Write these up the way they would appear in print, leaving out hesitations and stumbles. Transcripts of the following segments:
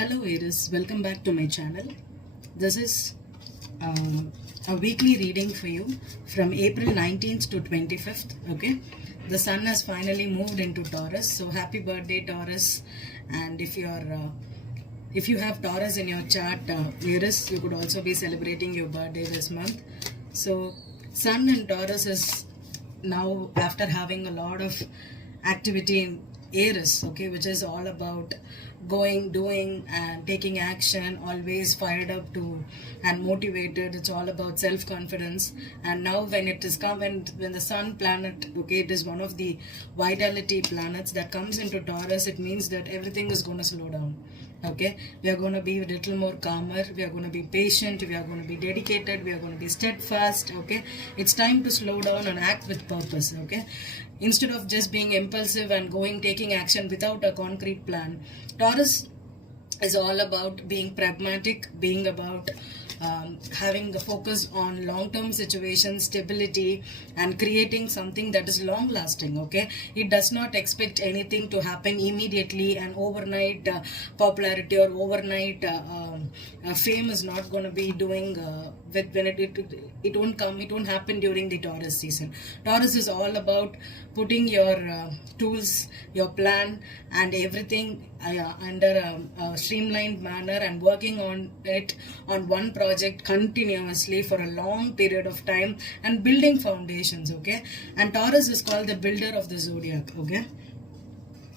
Hello Aries, welcome back to my channel. This is a weekly reading for you from April 19th to 25th. Okay, the sun has finally moved into Taurus, so happy birthday Taurus. And if you have Taurus in your chart, Aries, you could also be celebrating your birthday this month. So sun in Taurus is now, after having a lot of activity in Aries, okay, which is all about going, doing, and taking action, always fired up to and motivated. It's all about self-confidence. And now when it is come, when the sun planet, okay, it is one of the vitality planets that comes into Taurus, it means that everything is going to slow down. Okay, we are going to be a little more calmer, we are going to be patient, we are going to be dedicated, we are going to be steadfast. Okay, it's time to slow down and act with purpose. Okay, instead of just being impulsive and taking action without a concrete plan. Taurus is all about being pragmatic, being about having a focus on long-term situations, stability, and creating something that is long-lasting. Okay, it does not expect anything to happen immediately, and overnight popularity or overnight fame is not going to be doing when it won't come. It won't happen during the Taurus season. Taurus is all about putting your tools, your plan, and everything under a streamlined manner and working on it on one project continuously for a long period of time and building foundations. Okay, and Taurus is called the builder of the zodiac. Okay,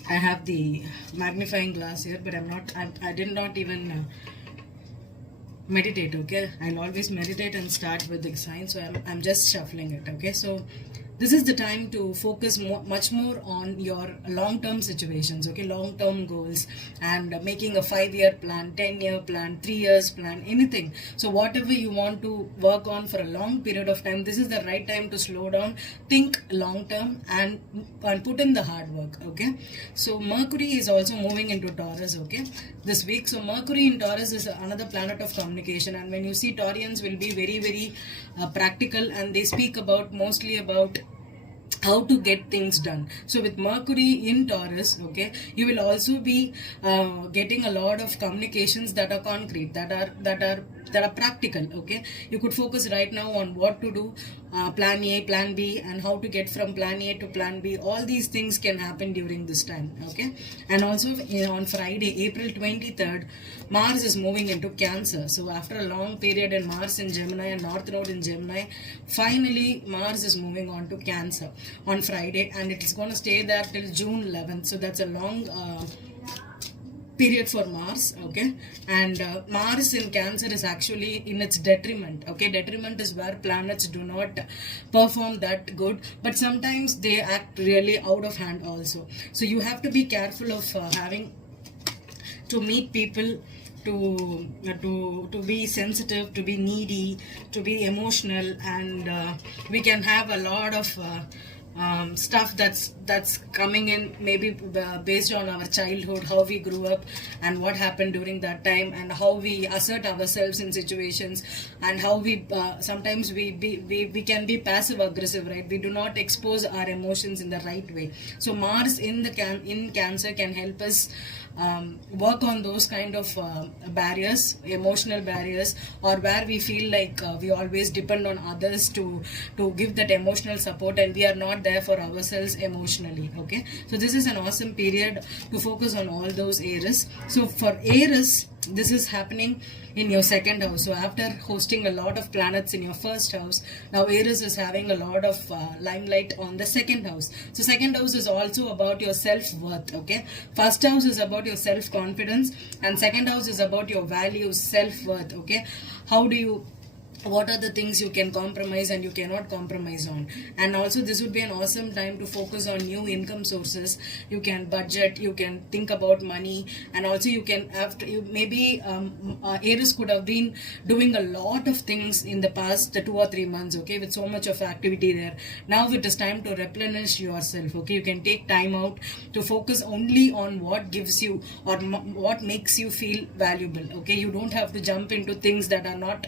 I have the magnifying glass here, but I did not even meditate. Okay, I'll always meditate and start with the sign, so I'm just shuffling it. Okay, so this is the time to focus much more on your long-term situations, okay, long-term goals, and making a 5-year plan, 10-year plan, 3 years plan, anything. So whatever you want to work on for a long period of time, this is the right time to slow down, think long-term, and put in the hard work. Okay, so Mercury is also moving into Taurus, okay, this week. So Mercury in Taurus is another planet of communication, and when you see, Taurians will be very, very practical, and they speak mostly about how to get things done. So with Mercury in Taurus, okay, you will also be getting a lot of communications that are concrete, that are practical. Okay, you could focus right now on what to do, plan A, plan B, and how to get from plan A to plan B. All these things can happen during this time. Okay, and also on Friday, April 23rd, Mars is moving into Cancer. So after a long period in Mars in Gemini and North Node in Gemini, finally Mars is moving on to Cancer on Friday, and it is going to stay there till June 11th. So that's a long period for Mars. Okay, and Mars in Cancer is actually in its detriment. Okay, detriment is where planets do not perform that good, but sometimes they act really out of hand also. So you have to be careful of having to meet people, to be sensitive, to be needy, to be emotional, and we can have a lot of stuff that's coming in, maybe based on our childhood, how we grew up and what happened during that time, and how we assert ourselves in situations, and how we sometimes we can be passive aggressive, right? We do not expose our emotions in the right way. So Mars in Cancer can help us work on those kind of barriers, emotional barriers, or where we feel like we always depend on others to give that emotional support, and we are not there for ourselves emotionally. Okay, so this is an awesome period to focus on all those areas. So for Aries, this is happening in your second house. So after hosting a lot of planets in your first house, now Aries is having a lot of limelight on the second house. So second house is also about your self-worth. Okay, first house is about your self-confidence, and second house is about your values, self-worth. Okay, what are the things you can compromise and you cannot compromise on. And also this would be an awesome time to focus on new income sources. You can budget, you can think about money, and also you can Aries could have been doing a lot of things in the past 2 or 3 months, okay, with so much of activity there. Now it is time to replenish yourself. Okay, you can take time out to focus only on what gives you or what makes you feel valuable. Okay, you don't have to jump into things that are not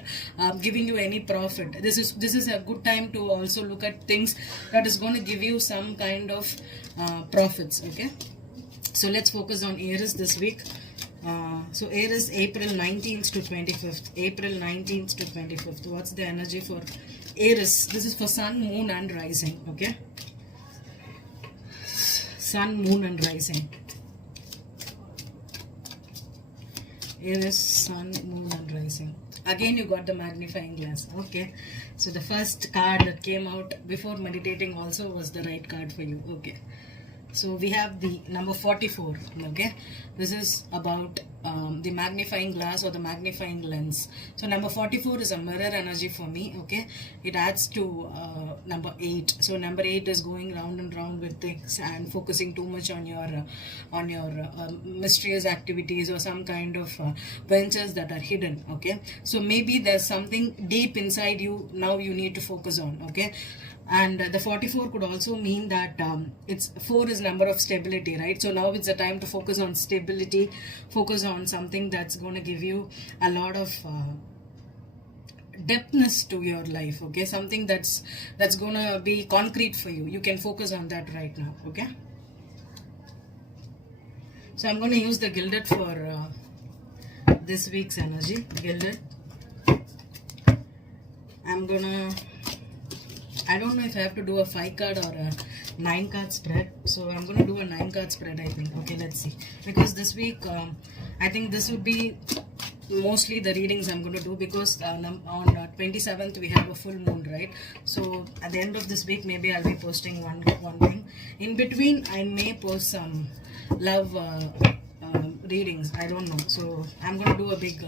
giving you any profit. This is a good time to also look at things that is going to give you some kind of profits. Okay, so let's focus on Aries this week. So Aries, April 19th to 25th. April 19th to 25th. What's the energy for Aries? This is for Sun, Moon and Rising. Okay. Sun, Moon and Rising. Aries, Sun, Moon and Rising. Again you got the magnifying glass. Okay. So the first card that came out before meditating also was the right card for you. Okay. So we have the number 44. Okay, this is about the magnifying glass or the magnifying lens. So number 44 is a mirror energy for me. Okay, it adds to number 8. So number 8 is going round and round with things and focusing too much on your mysterious activities or some kind of ventures that are hidden. Okay, so maybe there's something deep inside you now you need to focus on. Okay. And the 44 could also mean that it's 4 is number of stability, right? So now it's the time to focus on stability, focus on something that's going to give you a lot of depthness to your life. Okay, something that's going to be concrete for you. You can focus on that right now. Okay, so I'm going to use the Gilded for this week's energy. Gilded. I don't know if I have to do a 5 card or a 9 card spread. So I'm going to do a 9 card spread, I think. Okay, let's see. Because this week, I think this would be mostly the readings I'm going to do, because on 27th we have a full moon, right? So at the end of this week, maybe I'll be posting one thing. In between, I may post some love readings. I don't know. So I'm going to do a big...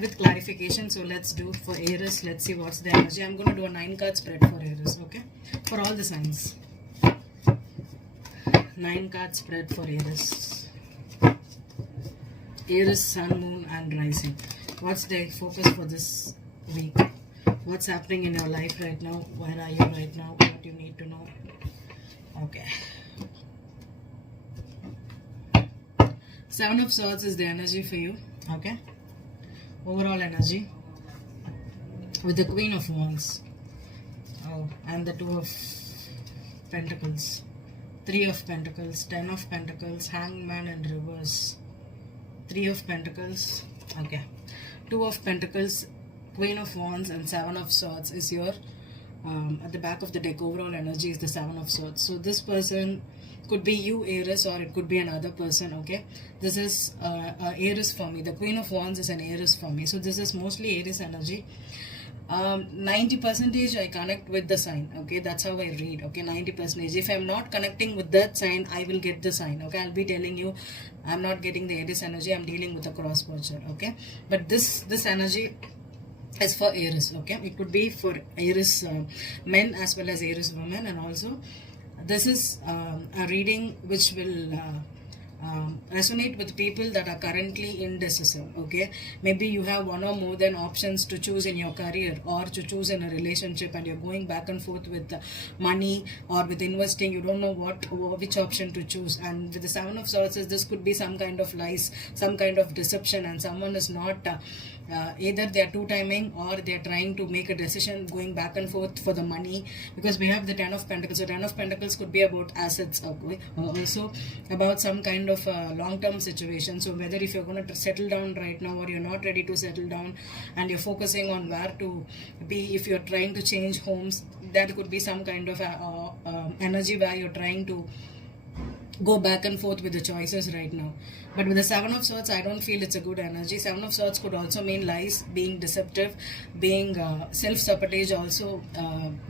with clarification. So let's do for Aries. Let's see what's the energy. I'm going to do a 9 card spread for Aries. Okay, for all the signs. 9 card spread for Aries. Aries, Sun, Moon and Rising. What's the focus for this week? What's happening in your life right now? Where are you right now? What you need to know? Okay. 7 of Swords is the energy for you. Okay. Overall energy with the Queen of Wands. Oh, and the 2 of Pentacles, 3 of Pentacles, 10 of Pentacles, Hangman and Reverse, 3 of Pentacles. Okay, 2 of Pentacles, Queen of Wands and 7 of Swords is your at the back of the deck. Overall energy is the 7 of Swords. So this person could be you, Aries, or it could be another person. Okay, this is Aries for me. The Queen of Wands is an Aries for me. So this is mostly Aries energy. 90% I connect with the sign. Okay, that's how I read. Okay, 90%. If I'm not connecting with that sign, I will get the sign. Okay, I'll be telling you I'm not getting the Aries energy, I'm dealing with a cross watcher. Okay, but this energy is for Aries. Okay, it could be for Aries men as well as Aries women. And also this is a reading which will resonate with people that are currently indecisive. Okay, maybe you have one or more than options to choose in your career or to choose in a relationship, and you're going back and forth with money or with investing. You don't know which option to choose. And with the 7 of Swords, this could be some kind of lies, some kind of deception, and someone is not either they are two-timing or they are trying to make a decision going back and forth for the money, because we have the 10 of Pentacles. So 10 of Pentacles could be about assets, okay? Also about some kind of long-term situation. So whether if you're going to settle down right now or you're not ready to settle down and you're focusing on where to be, if you're trying to change homes, that could be some kind of energy where you're trying to go back and forth with the choices right now. But with the 7 of Swords, I don't feel it's a good energy. 7 of Swords could also mean lies, being deceptive, being self-sabotage also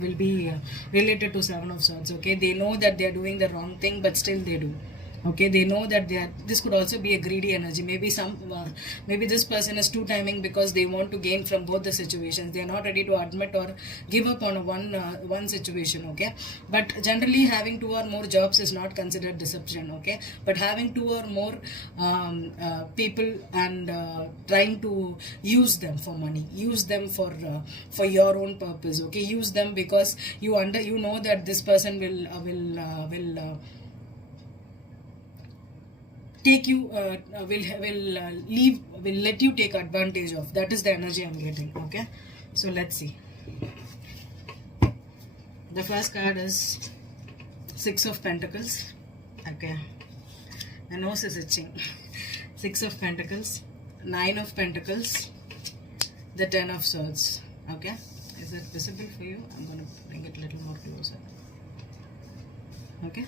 will be related to 7 of Swords. Okay, they know that they're doing the wrong thing, but still they do. Okay, they know that this could also be a greedy energy. Maybe maybe this person is two-timing because they want to gain from both the situations. They are not ready to admit or give up on one situation. Okay, but generally having 2 or more jobs is not considered deception. Okay, but having 2 or more people and trying to use them for money, use them for your own purpose. Okay, use them because you know that this person will take you will let you take advantage of. That is the energy I'm getting. Okay, so let's see. The first card is 6 of Pentacles. Okay, my nose is itching. Six of Pentacles, Nine of Pentacles, the Ten of Swords. Okay, is it visible for you? I'm going to bring it a little more closer. Okay,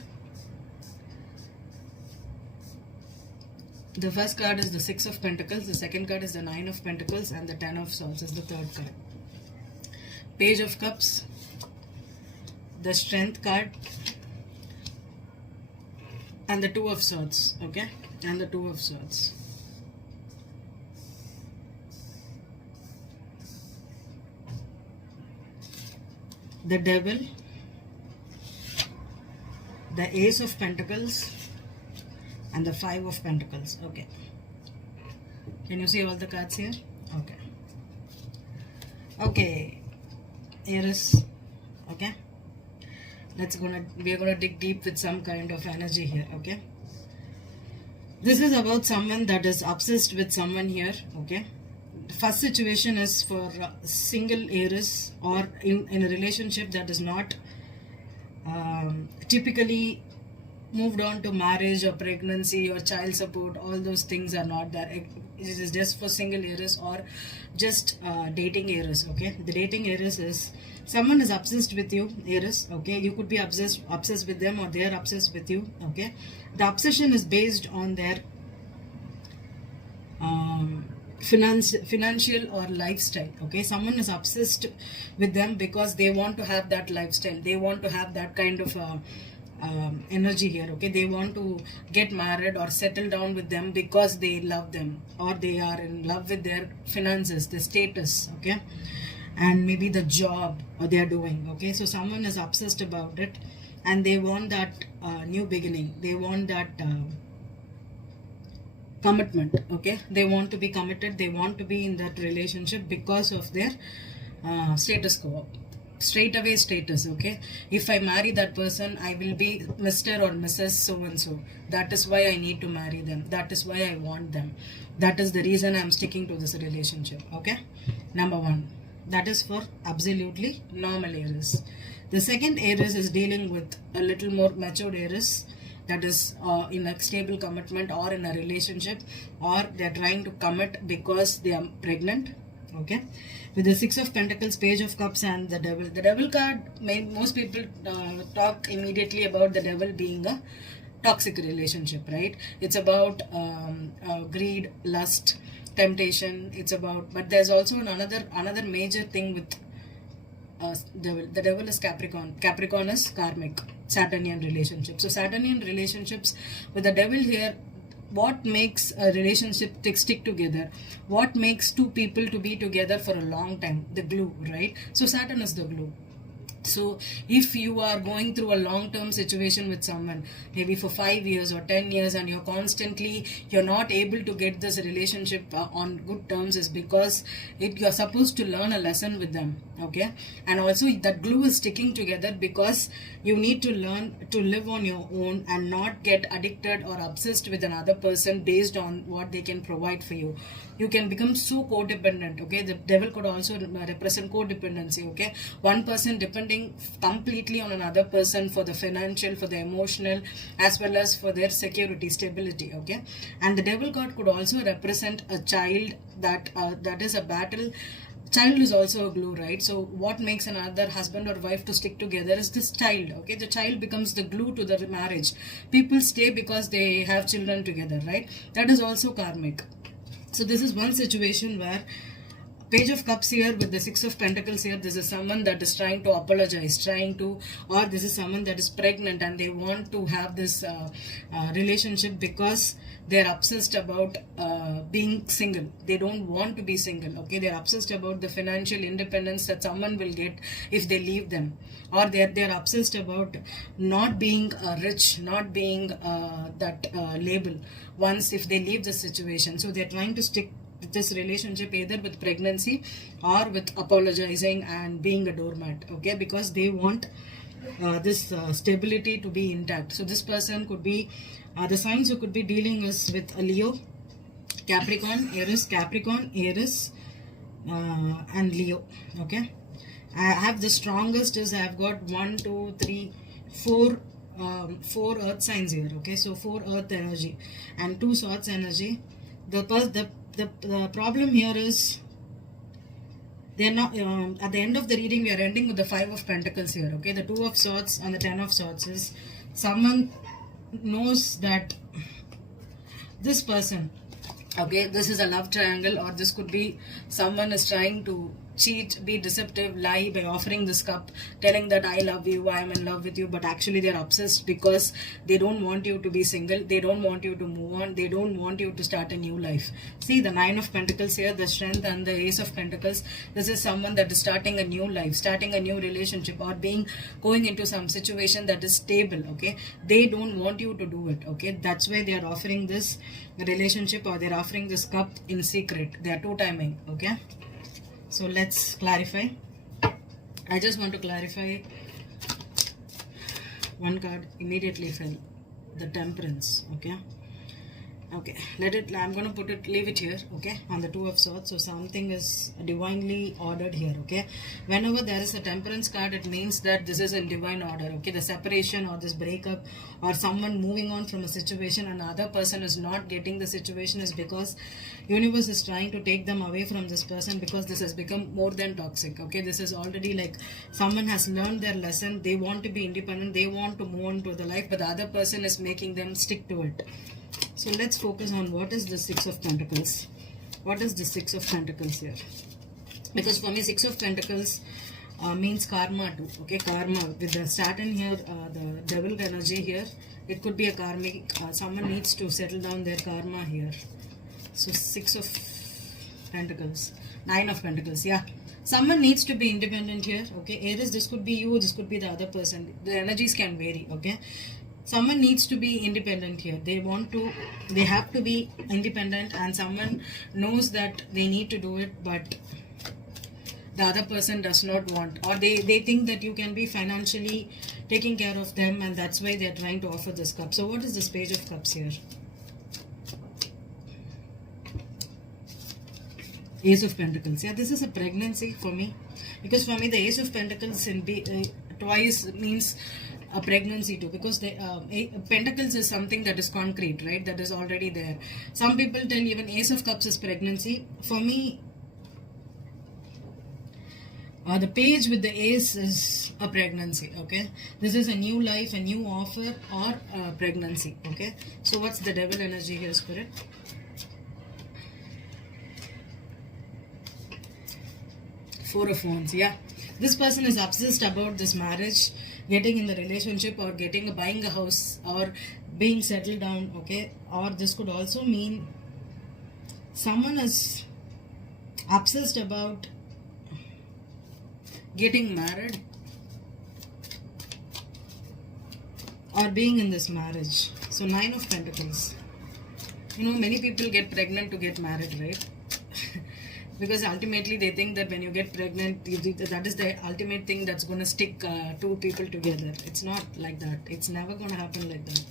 the first card is the Six of Pentacles, the second card is the Nine of Pentacles, and the Ten of Swords is the third card. Page of Cups, the Strength card, and the Two of Swords. Okay, and the Two of Swords. The Devil, the Ace of Pentacles, and the Five of Pentacles. Okay, can you see all the cards here? Okay, Aries. Okay, we are gonna dig deep with some kind of energy here. Okay, this is about someone that is obsessed with someone here. Okay, the first situation is for single Aries, or in a relationship that is not typically moved on to marriage or pregnancy or child support. All those things are not there. It is just for single Aries or just dating Aries. Okay, the dating Aries is someone is obsessed with you, Aries. Okay, you could be obsessed with them, or they are obsessed with you. Okay, the obsession is based on their financial or lifestyle. Okay, someone is obsessed with them because they want to have that lifestyle, they want to have that kind of energy here. Okay, they want to get married or settle down with them because they love them, or they are in love with their finances, the status. Okay, and maybe the job they are doing. Okay, so someone is obsessed about it, and they want that new beginning, they want that commitment. Okay, they want to be committed, they want to be in that relationship because of their status quo, straight away status. Okay, if I marry that person, I will be Mr. or Mrs. so and so. That is why I need to marry them, that is why I want them, that is the reason I'm sticking to this relationship. Okay, number one, that is for absolutely normal Aries. The second Aries is dealing with a little more matured Aries, that is in a stable commitment or in a relationship, or they're trying to commit because they are pregnant. Okay, with the Six of Pentacles, Page of Cups, and the Devil. The Devil card, most people talk immediately about the Devil being a toxic relationship, right? It's about greed, lust, temptation. It's about, but there's also another major thing with Devil. The Devil is Capricorn. Capricorn is karmic, Saturnian relationship. So Saturnian relationships with the Devil here, what makes a relationship stick together, what makes two people to be together for a long time? The glue, right? So Saturn is the glue. So if you are going through a long-term situation with someone, maybe for 5 years or 10 years, and you're not able to get this relationship on good terms, is because you're supposed to learn a lesson with them. Okay, and also that glue is sticking together because you need to learn to live on your own and not get addicted or obsessed with another person based on what they can provide for you. You can become so codependent. Okay, the Devil could also represent codependency. Okay, one person depending completely on another person for the financial, for the emotional, as well as for their security, stability. Okay, and the Devil card could also represent a child that is a battle. Child is also a glue, right? So what makes another husband or wife to stick together is this child. Okay, the child becomes the glue to the marriage. People stay because they have children together, right? That is also karmic. So this is one situation where Page of Cups here with the Six of Pentacles here, this is someone that is trying to apologize, or this is someone that is pregnant and they want to have this relationship because they're obsessed about being single. They don't want to be single. Okay, they're obsessed about the financial independence that someone will get if they leave them, or they're obsessed about not being rich, not being that label once if they leave the situation. So they're trying to stick this relationship either with pregnancy or with apologizing and being a doormat. Okay, because they want this stability to be intact. So this person could be the signs you could be dealing with a Leo, Capricorn, Aries, and Leo. Okay, I have the strongest is I've got 1, 2, 3, 4 earth signs here. Okay, so 4 earth energy and 2 swords energy The problem here is they're not at the end of the reading we are ending with the 5 of Pentacles here. Okay, the 2 of Swords and the 10 of Swords is someone knows that this person, okay, this is a love triangle, or this could be someone is trying to cheat, be deceptive, lie by offering this cup, telling that I love you, I am in love with you, but actually they're obsessed because they don't want you to be single, they don't want you to move on, they don't want you to start a new life. See the 9 of Pentacles here, the Strength and the Ace of Pentacles. This is someone that is starting a new life, starting a new relationship, or going into some situation that is stable. Okay, they don't want you to do it. Okay, that's why they are offering this relationship, or they're offering this cup in secret. They are two-timing. Okay, so let's clarify. I just want to clarify. One card immediately fell, the Temperance. Okay, let it, I'm going to leave it here, okay, on the 2 of Swords. So something is divinely ordered here. Okay, whenever there is a Temperance card, it means that this is in divine order. Okay, the separation or this breakup, or someone moving on from a situation and the other person is not getting the situation, is because universe is trying to take them away from this person, because this has become more than toxic. Okay, this is already like someone has learned their lesson, they want to be independent, they want to move on to the life, but the other person is making them stick to it. So let's focus on what is the 6 of Pentacles. What is the 6 of Pentacles here? Because for me 6 of Pentacles means karma too. Okay, karma with the Saturn here, the devil energy here. It could be a karmic, someone needs to settle down their karma here. So 6 of Pentacles, 9 of Pentacles, yeah. Someone needs to be independent here. Okay, either this could be you, this could be the other person. The energies can vary. Okay, someone needs to be independent here. They have to be independent, and someone knows that they need to do it, but the other person does not want, or they think that you can be financially taking care of them, and that's why they're trying to offer this cup. So what is this Page of Cups here? Ace of Pentacles. Yeah, this is a pregnancy for me, because for me the Ace of Pentacles in twice means a pregnancy too, because Pentacles is something that is concrete, right? That is already there. Some people tell even Ace of Cups is pregnancy. For me, the Page with the Ace is a pregnancy. Okay, this is a new life, a new offer, or a pregnancy. Okay, so what's the devil energy here, Spirit? Four of Wands. Yeah, this person is obsessed about this marriage, getting in the relationship, or buying a house, or being settled down. Okay, or this could also mean someone is obsessed about getting married or being in this marriage. So 9 of Pentacles. You know, many people get pregnant to get married, right? Because ultimately they think that when you get pregnant, that is the ultimate thing that's going to stick two people together. It's not like that. It's never going to happen like that.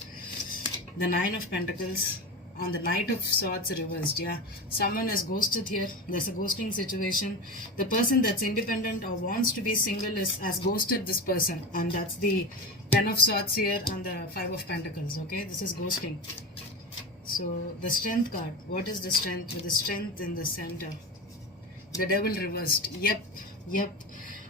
The 9 of Pentacles on the Knight of Swords reversed. Yeah, someone is ghosted here. There's a ghosting situation. The person that's independent or wants to be single has ghosted this person, and that's the 10 of Swords here and the 5 of Pentacles. Okay, this is ghosting. So the Strength card. What is the Strength? With the Strength in the center, the Devil reversed. Yep.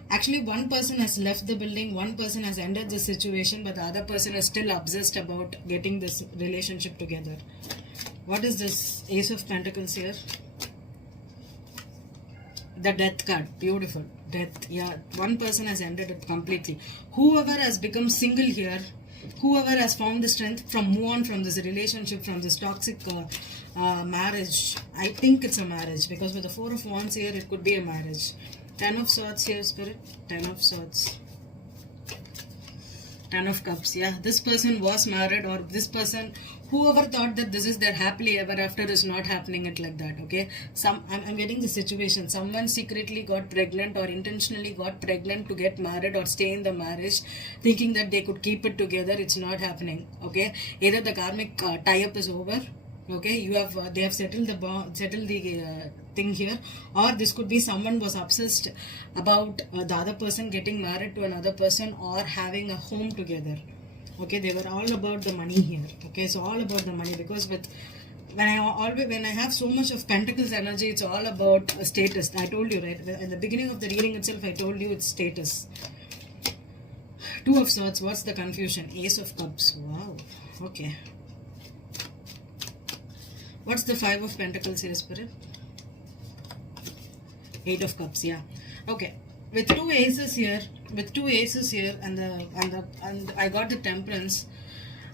Actually, one person has left the building, one person has ended the situation, but the other person is still obsessed about getting this relationship together. What is this Ace of Pentacles here? The Death card. Beautiful. Death. Yeah, one person has ended it completely. Whoever has become single here, whoever has found the strength from move on from this relationship, from this toxic marriage, I think it's a marriage, because with the 4 of Wands here, it could be a marriage. 10 of Swords here, Spirit. 10 of Swords. 10 of Cups. Yeah, this person was married, or this person, whoever thought that this is their happily ever after, is not happening it like that. Okay, I'm getting the situation. Someone secretly got pregnant or intentionally got pregnant to get married or stay in the marriage, thinking that they could keep it together. It's not happening. Okay, either the karmic tie-up is over. Okay, they have settled the thing here, or this could be someone was obsessed about the other person getting married to another person or having a home together. Okay, they were all about the money here. Okay, so all about the money, because with when I have so much of Pentacles energy, it's all about status. I told you, right? In the beginning of the reading itself, I told you it's status. Two of Swords, what's the confusion? Ace of Cups, wow, okay. What's the Five of Pentacles here, Spirit? Eight of Cups, yeah. Okay. With two aces here, and I got the Temperance.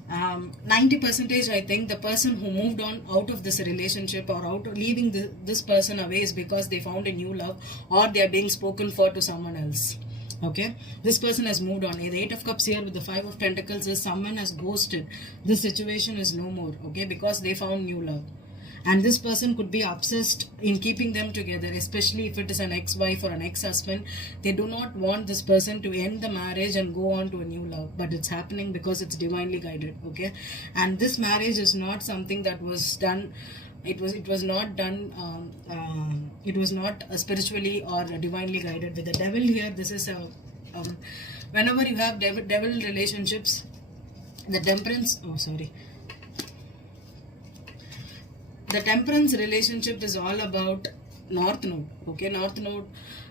90% I think the person who moved on out of this relationship or leaving this person away is because they found a new love, or they are being spoken for to someone else. Okay, this person has moved on. The Eight of Cups here with the Five of Pentacles is someone has ghosted. This situation is no more, okay, because they found new love. And this person could be obsessed in keeping them together, especially if it is an ex-wife or an ex-husband. They do not want this person to end the marriage and go on to a new love, but it's happening because it's divinely guided, okay? And this marriage is not something that was done. It was not done. It was not spiritually or divinely guided. With the Devil here, this is a whenever you have devil relationships, the Temperance. Oh, sorry. The Temperance relationship is all about North Node. Okay, North Node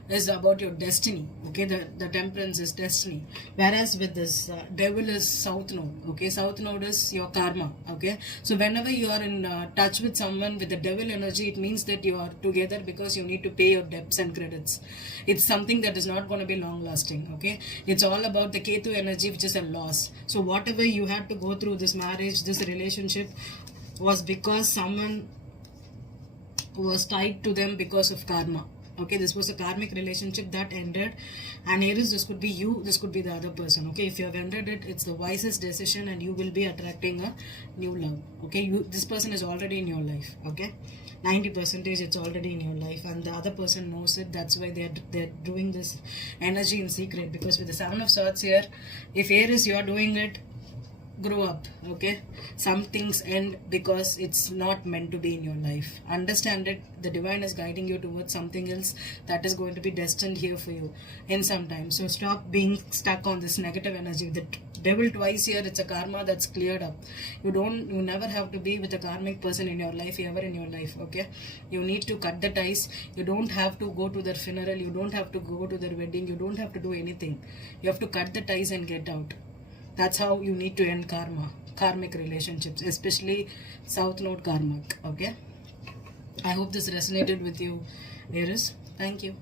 is about your destiny. Okay, the Temperance is destiny. Whereas with this Devil is South Node. Okay, South Node is your karma. Okay, so whenever you are in touch with someone with the Devil energy, it means that you are together because you need to pay your debts and credits. It's something that is not going to be long lasting. Okay, it's all about the Ketu energy, which is a loss. So whatever you had to go through, this marriage, this relationship, was because someone was tied to them because of karma. Okay, this was a karmic relationship that ended, and Aries, this could be you, this could be the other person. Okay, if you have ended it, it's the wisest decision, and you will be attracting a new love. Okay, this person is already in your life. Okay, 90% it's already in your life, and the other person knows it. That's why they're doing this energy in secret. Because with the Seven of Swords here, if Aries, you are doing it, grow up. Okay, some things end because it's not meant to be in your life. Understand it. The divine is guiding you towards something else that is going to be destined here for you in some time. So stop being stuck on this negative energy. The Devil twice here, it's a karma that's cleared up. You never have to be with a karmic person in your life, ever in your life. Okay, you need to cut the ties. You don't have to go to their funeral, you don't have to go to their wedding, you don't have to do anything. You have to cut the ties and get out. That's how you need to end karmic relationships, especially South Node karmic. Okay, I hope this resonated with you, Aries. Thank you.